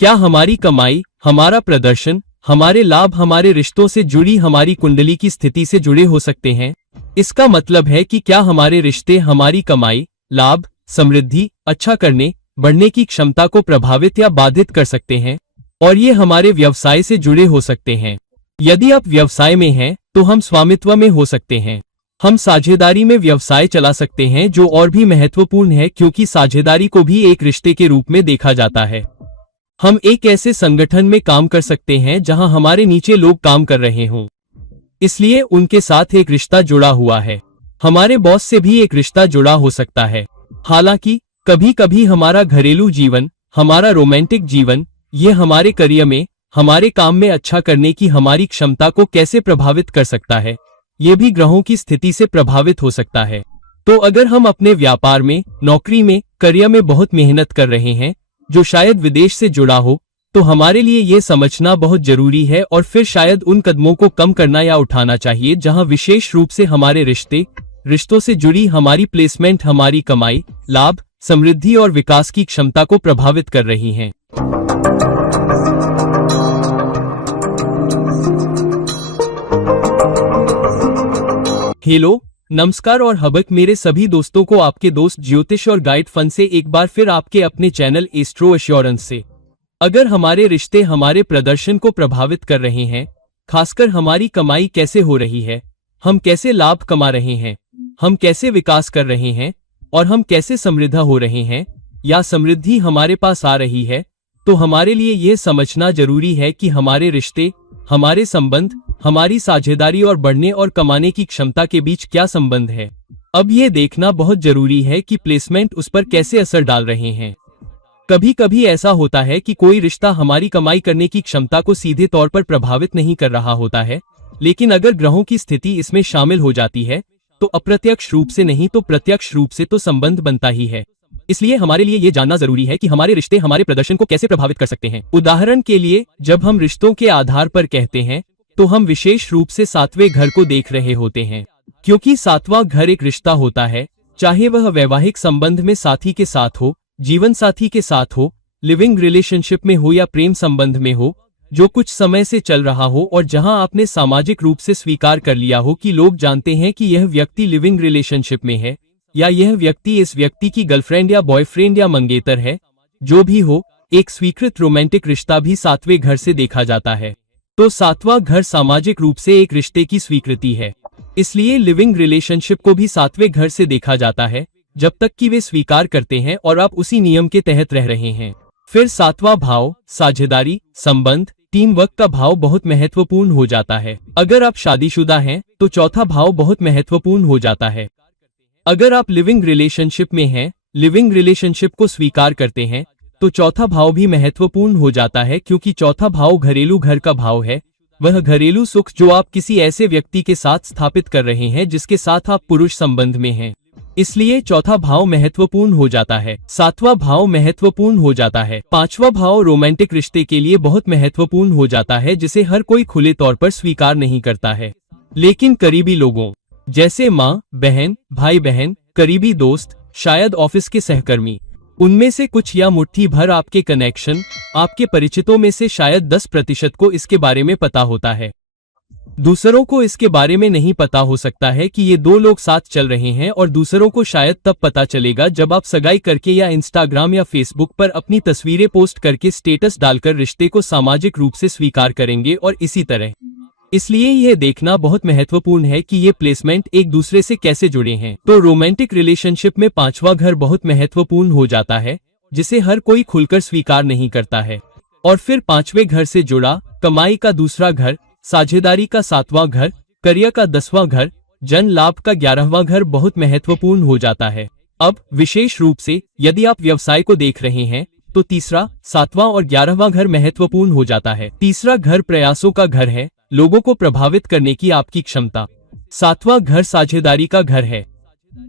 क्या हमारी कमाई, हमारा प्रदर्शन, हमारे लाभ हमारे रिश्तों से जुड़ी हमारी कुंडली की स्थिति से जुड़े हो सकते हैं? इसका मतलब है कि क्या हमारे रिश्ते हमारी कमाई, लाभ, समृद्धि, अच्छा करने, बढ़ने की क्षमता को प्रभावित या बाधित कर सकते हैं? और ये हमारे व्यवसाय से जुड़े हो सकते हैं। यदि आप व्यवसाय में हैं, तो हम स्वामित्व में हो सकते हैं। हम साझेदारी में व्यवसाय चला सकते हैं, जो और भी महत्वपूर्ण है क्योंकि साझेदारी को भी एक रिश्ते के रूप में देखा जाता है। हम एक ऐसे संगठन में काम कर सकते हैं जहां हमारे नीचे लोग काम कर रहे हों, इसलिए उनके साथ एक रिश्ता जुड़ा हुआ है। हमारे बॉस से भी एक रिश्ता जुड़ा हो सकता है। हालांकि कभी कभी हमारा घरेलू जीवन, हमारा रोमांटिक जीवन, ये हमारे करियर में, हमारे काम में अच्छा करने की हमारी क्षमता को कैसे प्रभावित कर सकता है, ये भी ग्रहों की स्थिति से प्रभावित हो सकता है। तो अगर हम अपने व्यापार में, नौकरी में, करियर में बहुत मेहनत कर रहे हैं, जो शायद विदेश से जुड़ा हो, तो हमारे लिए ये समझना बहुत जरूरी है और फिर शायद उन कदमों को कम करना या उठाना चाहिए जहां विशेष रूप से हमारे रिश्तों से जुड़ी हमारी प्लेसमेंट हमारी कमाई, लाभ, समृद्धि और विकास की क्षमता को प्रभावित कर रही हैं। हेलो, नमस्कार और हबक मेरे सभी दोस्तों को आपके दोस्त ज्योतिष और गाइड फन से एक बार फिर आपके अपने चैनल एस्ट्रो एश्योरेंस से। अगर हमारे रिश्ते हमारे प्रदर्शन को प्रभावित कर रहे हैं, खासकर हमारी कमाई कैसे हो रही है, हम कैसे लाभ कमा रहे हैं, हम कैसे विकास कर रहे हैं और हम कैसे समृद्ध हो रहे हैं या समृद्धि हमारे पास आ रही है, तो हमारे लिए यह समझना जरूरी है कि हमारे रिश्ते, हमारे संबंध, हमारी साझेदारी और बढ़ने और कमाने की क्षमता के बीच क्या संबंध है। अब यह देखना बहुत जरूरी है कि प्लेसमेंट उस पर कैसे असर डाल रहे हैं। कभी कभी ऐसा होता है कि कोई रिश्ता हमारी कमाई करने की क्षमता को सीधे तौर पर प्रभावित नहीं कर रहा होता है, लेकिन अगर ग्रहों की स्थिति इसमें शामिल हो जाती है, तो अप्रत्यक्ष रूप से नहीं तो प्रत्यक्ष रूप से तो संबंध बनता ही है। इसलिए हमारे लिए ये जानना जरूरी है कि हमारे रिश्ते हमारे प्रदर्शन को कैसे प्रभावित कर सकते हैं। उदाहरण के लिए, जब हम रिश्तों के आधार पर कहते हैं, तो हम विशेष रूप से सातवें घर को देख रहे होते हैं, क्योंकि सातवां घर एक रिश्ता होता है, चाहे वह वैवाहिक संबंध में साथी के साथ हो, जीवन साथी के साथ हो, लिविंग रिलेशनशिप में हो या प्रेम संबंध में हो, जो कुछ समय से चल रहा हो और जहां आपने सामाजिक रूप से स्वीकार कर लिया हो कि लोग जानते हैं कि यह व्यक्ति लिविंग रिलेशनशिप में है या यह व्यक्ति इस व्यक्ति की गर्लफ्रेंड या बॉयफ्रेंड या मंगेतर है। जो भी हो, एक स्वीकृत रोमांटिक रिश्ता भी सातवें घर से देखा जाता है। तो सातवां घर सामाजिक रूप से एक रिश्ते की स्वीकृति है, इसलिए लिविंग रिलेशनशिप को भी सातवें घर से देखा जाता है, जब तक कि वे स्वीकार करते हैं और आप उसी नियम के तहत रह रहे हैं। फिर सातवां भाव, साझेदारी, संबंध, टीम वर्क का भाव बहुत महत्वपूर्ण हो जाता है। अगर आप शादीशुदा हैं, तो चौथा भाव बहुत महत्वपूर्ण हो जाता है। अगर आप लिविंग रिलेशनशिप में हैं, लिविंग रिलेशनशिप को स्वीकार करते हैं, तो चौथा भाव भी महत्वपूर्ण हो जाता है, क्योंकि चौथा भाव घरेलू घर का भाव है, वह घरेलू सुख जो आप किसी ऐसे व्यक्ति के साथ स्थापित कर रहे हैं जिसके साथ आप पुरुष संबंध में हैं। इसलिए चौथा भाव महत्वपूर्ण हो जाता है, सातवां भाव महत्वपूर्ण हो जाता है, पांचवा भाव रोमांटिक रिश्ते के लिए बहुत महत्वपूर्ण हो जाता है, जिसे हर कोई खुले तौर पर स्वीकार नहीं करता है। लेकिन करीबी लोगों जैसे माँ, बहन, भाई बहन, करीबी दोस्त, शायद ऑफिस के सहकर्मी, उनमें से कुछ या मुट्ठी भर आपके कनेक्शन, आपके परिचितों में से शायद 10% को इसके बारे में पता होता है। दूसरों को इसके बारे में नहीं पता हो सकता है कि ये दो लोग साथ चल रहे हैं, और दूसरों को शायद तब पता चलेगा जब आप सगाई करके या इंस्टाग्राम या फेसबुक पर अपनी तस्वीरें पोस्ट करके स्टेटस डालकर रिश्ते को सामाजिक रूप से स्वीकार करेंगे और इसी तरह। इसलिए यह देखना बहुत महत्वपूर्ण है कि ये प्लेसमेंट एक दूसरे से कैसे जुड़े हैं। तो रोमांटिक रिलेशनशिप में पांचवा घर बहुत महत्वपूर्ण हो जाता है, जिसे हर कोई खुलकर स्वीकार नहीं करता है। और फिर पांचवें घर से जुड़ा कमाई का दूसरा घर, साझेदारी का सातवां घर, करियर का 10वां घर, जन लाभ का 11वां घर बहुत महत्वपूर्ण हो जाता है। अब विशेष रूप से यदि आप व्यवसाय को देख रहे हैं, तो तीसरा, सातवां और 11वां घर महत्वपूर्ण हो जाता है। तीसरा घर प्रयासों का घर है, लोगों को प्रभावित करने की आपकी क्षमता। सातवां घर साझेदारी का घर है,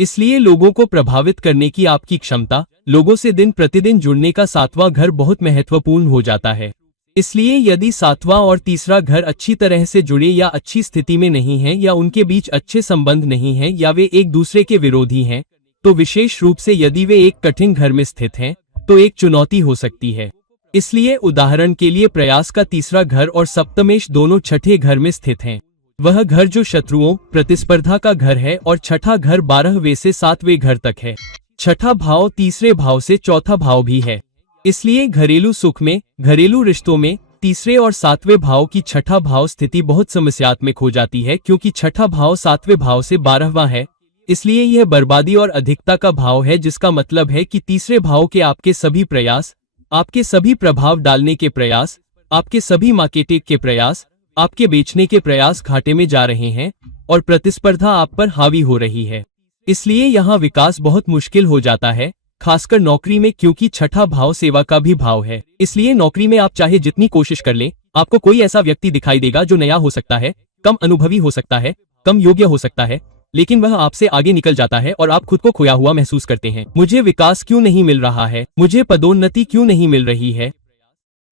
इसलिए लोगों को प्रभावित करने की आपकी क्षमता, लोगों से दिन प्रतिदिन जुड़ने का सातवां घर बहुत महत्वपूर्ण हो जाता है। इसलिए यदि सातवां और तीसरा घर अच्छी तरह से जुड़े या अच्छी स्थिति में नहीं हैं या उनके बीच अच्छे संबंध नहीं हैं या वे एक दूसरे के विरोधी हैं, तो विशेष रूप से यदि वे एक कठिन घर में स्थित हैं, तो एक चुनौती हो सकती है। इसलिए उदाहरण के लिए प्रयास का तीसरा घर और सप्तमेश दोनों छठे घर में स्थित हैं। वह घर जो शत्रुओं प्रतिस्पर्धा का घर है और छठा घर 12वें से 7वें घर तक है। छठा भाव तीसरे भाव से चौथा भाव भी है। इसलिए घरेलू सुख में, घरेलू रिश्तों में तीसरे और 7वें भाव की छठा भाव स्थिति बहुत समस्यात्मक हो जाती है, क्योंकि छठा भाव 7वें भाव से 12वां है। इसलिए यह बर्बादी और अधिकता का भाव है, जिसका मतलब है कि तीसरे भाव के आपके सभी प्रयास, आपके सभी प्रभाव डालने के प्रयास, आपके सभी मार्केटिंग के प्रयास, आपके बेचने के प्रयास घाटे में जा रहे हैं और प्रतिस्पर्धा आप पर हावी हो रही है। इसलिए यहाँ विकास बहुत मुश्किल हो जाता है, खासकर नौकरी में, क्योंकि छठा भाव सेवा का भी भाव है। इसलिए नौकरी में आप चाहे जितनी कोशिश कर लें, आपको कोई ऐसा व्यक्ति दिखाई देगा जो नया हो सकता है, कम अनुभवी हो सकता है, कम योग्य हो सकता है, लेकिन वह आपसे आगे निकल जाता है और आप खुद को खोया हुआ महसूस करते हैं। मुझे विकास क्यों नहीं मिल रहा है, मुझे पदोन्नति क्यों नहीं मिल रही है।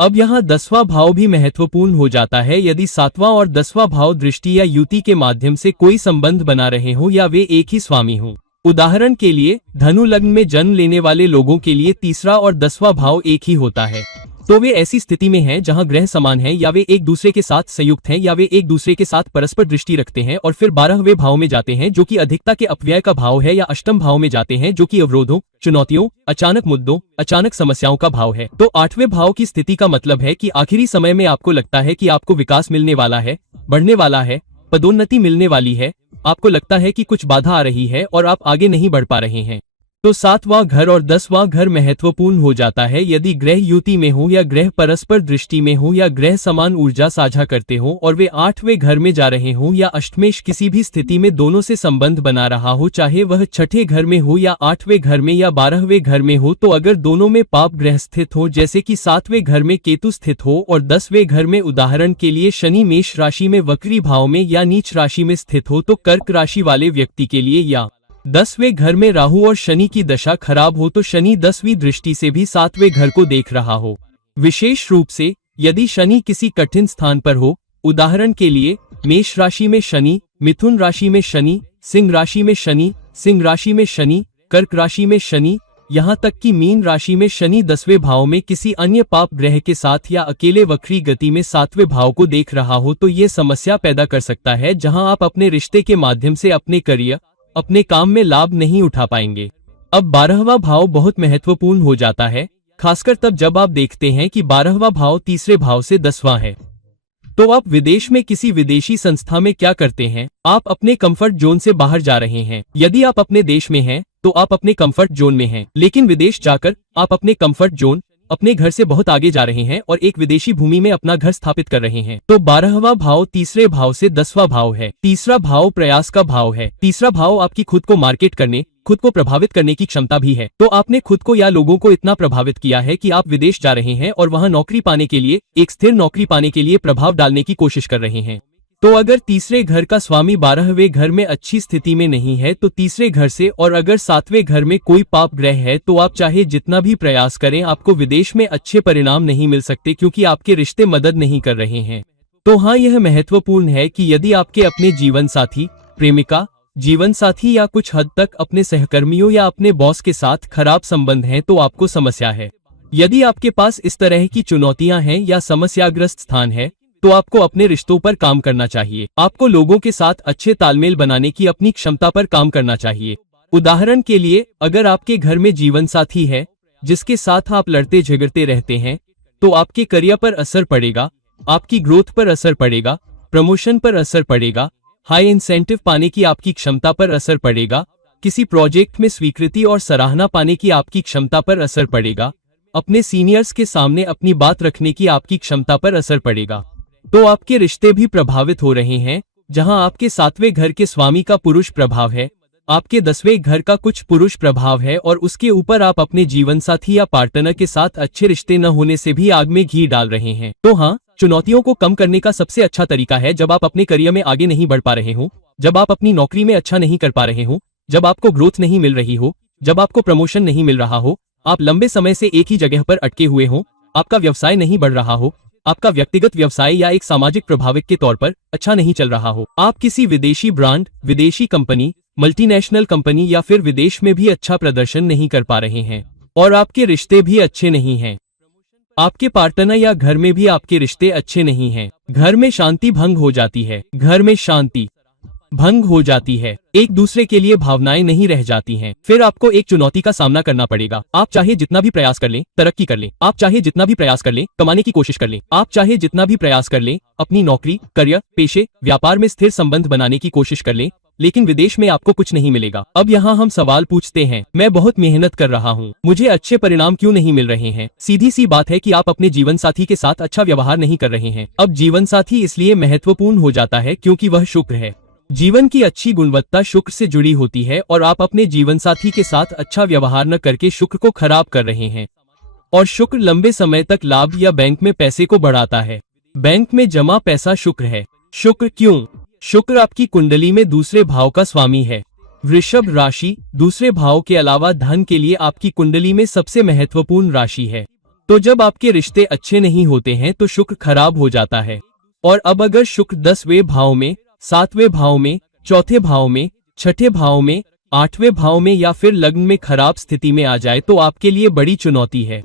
अब यहाँ 10वां भाव भी महत्वपूर्ण हो जाता है। यदि 7वां और 10वां भाव दृष्टि या युति के माध्यम से कोई संबंध बना रहे हो या वे एक ही स्वामी हो। उदाहरण के लिए धनु लग्न में जन्म लेने वाले लोगों के लिए तीसरा और 10वां भाव एक ही होता है, तो वे ऐसी स्थिति में हैं जहां ग्रह समान हैं, या वे एक दूसरे के साथ संयुक्त हैं, या वे एक दूसरे के साथ परस्पर दृष्टि रखते हैं और फिर 12वें भाव में जाते हैं जो कि अधिकता के अपव्यय का भाव है, या अष्टम भाव में जाते हैं जो कि अवरोधों, चुनौतियों, अचानक मुद्दों, अचानक समस्याओं का भाव है। तो 8वें भाव की स्थिति का मतलब है कि आखिरी समय में आपको लगता है कि आपको विकास मिलने वाला है, बढ़ने वाला है, पदोन्नति मिलने वाली है, आपको लगता है कि कुछ बाधा आ रही है और आप आगे नहीं बढ़ पा रहे हैं। तो 7वां घर और 10वां घर महत्वपूर्ण हो जाता है। यदि ग्रह युति में हो या ग्रह परस्पर दृष्टि में हो या ग्रह समान ऊर्जा साझा करते हो और वे 8वें घर में जा रहे हो या अष्टमेश किसी भी स्थिति में दोनों से संबंध बना रहा हो, चाहे वह छठे घर में हो या 8वें घर में या 12वें घर में हो, तो अगर दोनों में पाप ग्रह स्थित हो, जैसे कि 7वें घर में केतु स्थित हो और 10वें घर में उदाहरण के लिए शनि मेष राशि में वक्री भाव में या नीच राशि में स्थित हो, तो कर्क राशि वाले व्यक्ति के लिए, या 10वें घर में राहु और शनि की दशा खराब हो तो शनि 10वीं दृष्टि से भी 7वें घर को देख रहा हो। विशेष रूप से यदि शनि किसी कठिन स्थान पर हो, उदाहरण के लिए मेष राशि में शनि, मिथुन राशि में शनि, सिंह राशि में शनि, सिंह राशि में शनि, कर्क राशि में शनि, यहाँ तक कि मीन राशि में शनि 10वें भाव में किसी अन्य पाप ग्रह के साथ या अकेले वक्री गति में 7वें भाव को देख रहा हो, तो ये समस्या पैदा कर सकता है, जहां आप अपने रिश्ते के माध्यम से अपने करियर, अपने काम में लाभ नहीं उठा पाएंगे। अब 12वां भाव बहुत महत्वपूर्ण हो जाता है, खासकर तब जब आप देखते हैं कि 12वां भाव तीसरे भाव से 10वां है। तो आप विदेश में किसी विदेशी संस्था में क्या करते हैं? आप अपने कंफर्ट जोन से बाहर जा रहे हैं। यदि आप अपने देश में हैं, तो आप अपने कंफर्ट जोन में हैं, लेकिन विदेश जाकर आप अपने कंफर्ट जोन, अपने घर से बहुत आगे जा रहे हैं और एक विदेशी भूमि में अपना घर स्थापित कर रहे हैं। तो 12वां भाव तीसरे भाव से 10वां भाव है। तीसरा भाव प्रयास का भाव है। तीसरा भाव आपकी खुद को मार्केट करने, खुद को प्रभावित करने की क्षमता भी है। तो आपने खुद को या लोगों को इतना प्रभावित किया है कि आप विदेश जा रहे हैं और वहां नौकरी पाने के लिए, एक स्थिर नौकरी पाने के लिए प्रभाव डालने की कोशिश कर रहे हैं। तो अगर तीसरे घर का स्वामी 12वें घर में अच्छी स्थिति में नहीं है, तो तीसरे घर से, और अगर 7वें घर में कोई पाप ग्रह है, तो आप चाहे जितना भी प्रयास करें, आपको विदेश में अच्छे परिणाम नहीं मिल सकते, क्योंकि आपके रिश्ते मदद नहीं कर रहे हैं। तो हाँ, यह महत्वपूर्ण है कि यदि आपके अपने जीवन साथी, प्रेमिका, जीवन साथी या कुछ हद तक अपने सहकर्मियों या अपने बॉस के साथ खराब संबंध हैं, तो आपको समस्या है। यदि आपके पास इस तरह की चुनौतियां हैं या समस्याग्रस्त स्थान है, तो आपको अपने रिश्तों पर काम करना चाहिए। आपको लोगों के साथ अच्छे तालमेल बनाने की अपनी क्षमता पर काम करना चाहिए। उदाहरण के लिए, अगर आपके घर में जीवन साथी है जिसके साथ आप लड़ते झगड़ते रहते हैं, तो आपके करियर पर असर पड़ेगा, आपकी ग्रोथ पर असर पड़ेगा, प्रमोशन पर असर पड़ेगा, हाई इंसेंटिव पाने की आपकी क्षमता पर असर पड़ेगा, किसी प्रोजेक्ट में स्वीकृति और सराहना पाने की आपकी क्षमता पर असर पड़ेगा, अपने सीनियर्स के सामने अपनी बात रखने की आपकी क्षमता पर असर पड़ेगा। तो आपके रिश्ते भी प्रभावित हो रहे हैं, जहां आपके 7वें घर के स्वामी का पुरुष प्रभाव है, आपके 10वें घर का कुछ पुरुष प्रभाव है, और उसके ऊपर आप अपने जीवन साथी या पार्टनर के साथ अच्छे रिश्ते न होने से भी आग में घी डाल रहे हैं। तो हाँ, चुनौतियों को कम करने का सबसे अच्छा तरीका है, जब आप अपने करियर में आगे नहीं बढ़ पा रहे हो, जब आप अपनी नौकरी में अच्छा नहीं कर पा रहे हो, जब आपको ग्रोथ नहीं मिल रही हो, जब आपको प्रमोशन नहीं मिल रहा हो, आप लंबे समय से एक ही जगह पर अटके हुए हो, आपका व्यवसाय नहीं बढ़ रहा हो, आपका व्यक्तिगत व्यवसाय या एक सामाजिक प्रभावक के तौर पर अच्छा नहीं चल रहा हो, आप किसी विदेशी ब्रांड, विदेशी कंपनी, मल्टीनेशनल कंपनी या फिर विदेश में भी अच्छा प्रदर्शन नहीं कर पा रहे हैं, और आपके रिश्ते भी अच्छे नहीं हैं, आपके पार्टनर या घर में भी आपके रिश्ते अच्छे नहीं हैं। घर में शांति भंग हो जाती है। घर में शांति भंग हो जाती है, एक दूसरे के लिए भावनाएं नहीं रह जाती हैं। फिर आपको एक चुनौती का सामना करना पड़ेगा। आप चाहे जितना भी प्रयास कर लें, तरक्की कर लें, आप चाहे जितना भी प्रयास कर लें, कमाने की कोशिश कर लें, आप चाहे जितना भी प्रयास कर लें, अपनी नौकरी, करियर, पेशे, व्यापार में स्थिर संबंध बनाने की कोशिश कर लें, लेकिन विदेश में आपको कुछ नहीं मिलेगा। अब यहाँ हम सवाल पूछते हैं, मैं बहुत मेहनत कर रहा हूँ, मुझे अच्छे परिणाम क्यों नहीं मिल रहे हैं? सीधी सी बात है कि आप अपने जीवन साथी के साथ अच्छा व्यवहार नहीं कर रहे हैं। अब जीवन साथी इसलिए महत्वपूर्ण हो जाता है क्योंकि वह शुक्र है। जीवन की अच्छी गुणवत्ता शुक्र से जुड़ी होती है और आप अपने जीवन साथी के साथ अच्छा व्यवहार न करके शुक्र को खराब कर रहे हैं। और शुक्र लंबे समय तक लाभ या बैंक में पैसे को बढ़ाता है। बैंक में जमा पैसा शुक्र है। शुक्र क्यों? शुक्र आपकी कुंडली में दूसरे भाव का स्वामी है। वृषभ राशि दूसरे भाव के अलावा धन के लिए आपकी कुंडली में सबसे महत्वपूर्ण राशि है। तो जब आपके रिश्ते अच्छे नहीं होते हैं तो शुक्र खराब हो जाता है। और अब अगर शुक्र 10वें भाव में, 7वें भाव में, चौथे भाव में, छठे भाव में, 8वें भाव में या फिर लग्न में खराब स्थिति में आ जाए तो आपके लिए बड़ी चुनौती है।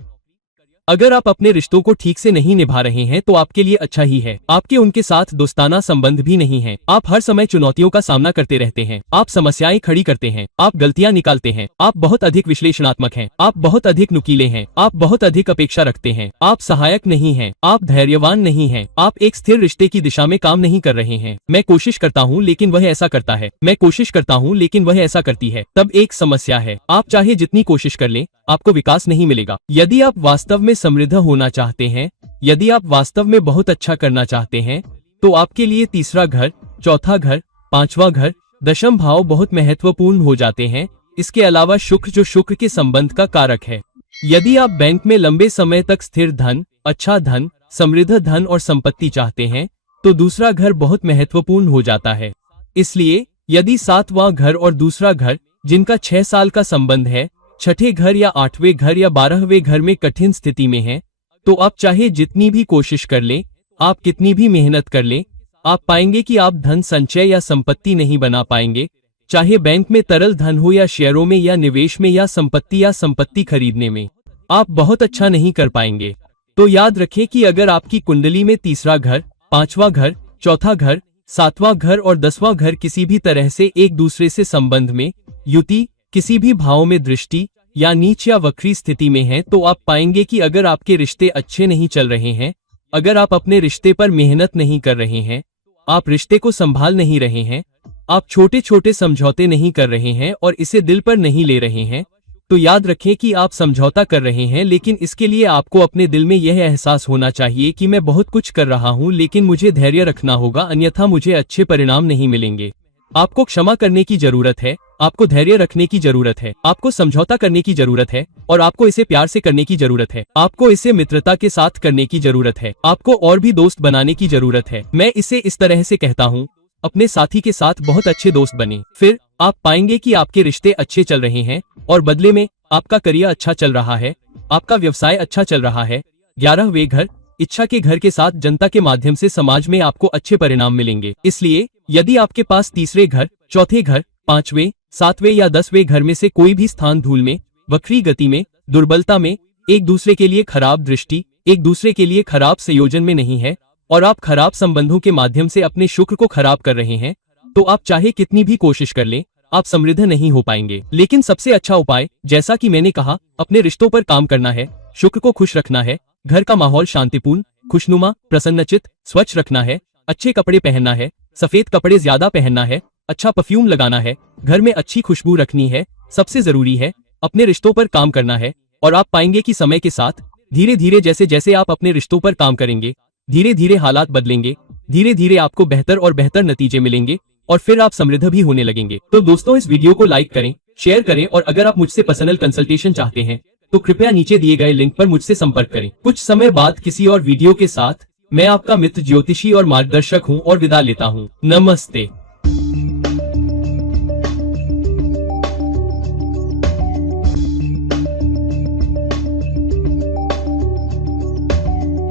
अगर आप अपने रिश्तों को ठीक से नहीं निभा रहे हैं तो आपके लिए अच्छा ही है। आपके उनके साथ दोस्ताना संबंध भी नहीं है। आप हर समय चुनौतियों का सामना करते रहते हैं। आप समस्याएं खड़ी करते हैं। आप गलतियां निकालते हैं। आप बहुत अधिक विश्लेषणात्मक हैं। आप बहुत अधिक नुकीले हैं। आप बहुत अधिक अपेक्षा रखते हैं। आप सहायक नहीं हैं। आप धैर्यवान नहीं हैं। आप एक स्थिर रिश्ते की दिशा में काम नहीं कर रहे हैं। मैं कोशिश करता हूँ लेकिन वह ऐसा करता है। मैं कोशिश करता हूँ लेकिन वह ऐसा करती है। तब एक समस्या है। आप चाहे जितनी कोशिश कर लें, आपको विकास नहीं मिलेगा। यदि आप वास्तव में समृद्ध होना चाहते हैं, यदि आप वास्तव में बहुत अच्छा करना चाहते हैं, तो आपके लिए तीसरा घर, चौथा घर, 5वां घर, दशम भाव बहुत महत्वपूर्ण हो जाते हैं। इसके अलावा शुक्र जो शुक्र के संबंध का कारक है। यदि आप बैंक में लंबे समय तक स्थिर धन, अच्छा धन, समृद्ध धन और संपत्ति चाहते हैं, तो दूसरा घर बहुत महत्वपूर्ण हो जाता है। इसलिए यदि 7वां घर और दूसरा घर, जिनका 6 साल का संबंध है, छठे घर या 8वें घर या 12वें घर में कठिन स्थिति में हैं, तो आप चाहे जितनी भी कोशिश कर लें, आप कितनी भी मेहनत कर लें, आप पाएंगे कि आप धन संचय या संपत्ति नहीं बना पाएंगे। चाहे बैंक में तरल धन हो या शेयरों में या निवेश में या संपत्ति खरीदने में, आप बहुत अच्छा नहीं कर पाएंगे। तो याद रखें कि अगर आपकी कुंडली में तीसरा घर, 5वां घर, चौथा घर, 7वां घर और 10वां घर किसी भी तरह से एक दूसरे से संबंध में, युति, किसी भी भाव में दृष्टि या नीच या वक्री स्थिति में हैं, तो आप पाएंगे कि अगर आपके रिश्ते अच्छे नहीं चल रहे हैं, अगर आप अपने रिश्ते पर मेहनत नहीं कर रहे हैं, आप रिश्ते को संभाल नहीं रहे हैं, आप छोटे छोटे समझौते नहीं कर रहे हैं और इसे दिल पर नहीं ले रहे हैं, तो याद रखें कि आप समझौता कर रहे हैं, लेकिन इसके लिए आपको अपने दिल में यह एहसास होना चाहिए कि मैं बहुत कुछ कर रहा हूं लेकिन मुझे धैर्य रखना होगा, अन्यथा मुझे अच्छे परिणाम नहीं मिलेंगे। आपको क्षमा करने की जरूरत है, आपको धैर्य रखने की जरूरत है, आपको समझौता करने की जरूरत है और आपको इसे प्यार से करने की जरूरत है। आपको इसे मित्रता के साथ करने की जरूरत है। आपको और भी दोस्त बनाने की जरूरत है। मैं इसे इस तरह से कहता हूँ, अपने साथी के साथ बहुत अच्छे दोस्त बने। फिर आप पाएंगे कि आपके रिश्ते अच्छे चल रहे हैं और बदले में आपका करियर अच्छा चल रहा है, आपका व्यवसाय अच्छा चल रहा है। 11वें घर, इच्छा के घर के साथ जनता के माध्यम से समाज में आपको अच्छे परिणाम मिलेंगे। इसलिए यदि आपके पास तीसरे घर, चौथे घर, 5वें, 7वें या 10वें घर में से कोई भी स्थान धूल में, वक्री गति में, दुर्बलता में, एक दूसरे के लिए खराब दृष्टि, एक दूसरे के लिए खराब संयोजन में नहीं है और आप खराब संबंधों के माध्यम से अपने शुक्र को खराब कर रहे हैं, तो आप चाहे कितनी भी कोशिश कर लें, आप समृद्ध नहीं हो पाएंगे। लेकिन सबसे अच्छा उपाय, जैसा कि मैंने कहा, अपने रिश्तों पर काम करना है, शुक्र को खुश रखना है, घर का माहौल शांतिपूर्ण, खुशनुमा, प्रसन्नचित, स्वच्छ रखना है, अच्छे कपड़े पहनना है, सफेद कपड़े ज्यादा पहनना है, अच्छा परफ्यूम लगाना है, घर में अच्छी खुशबू रखनी है। सबसे जरूरी है अपने रिश्तों पर काम करना है और आप पाएंगे कि समय के साथ धीरे धीरे जैसे जैसे आप अपने रिश्तों पर काम करेंगे, धीरे धीरे हालात बदलेंगे, धीरे धीरे आपको बेहतर और बेहतर नतीजे मिलेंगे और फिर आप समृद्ध भी होने लगेंगे। तो दोस्तों, इस वीडियो को लाइक करें, शेयर करें और अगर आप मुझसे पर्सनल कंसल्टेशन चाहते हैं तो कृपया नीचे दिए गए लिंक पर मुझसे संपर्क करें। कुछ समय बाद किसी और वीडियो के साथ मैं आपका मित्र ज्योतिषी और मार्गदर्शक हूँ और विदा लेता हूँ। नमस्ते।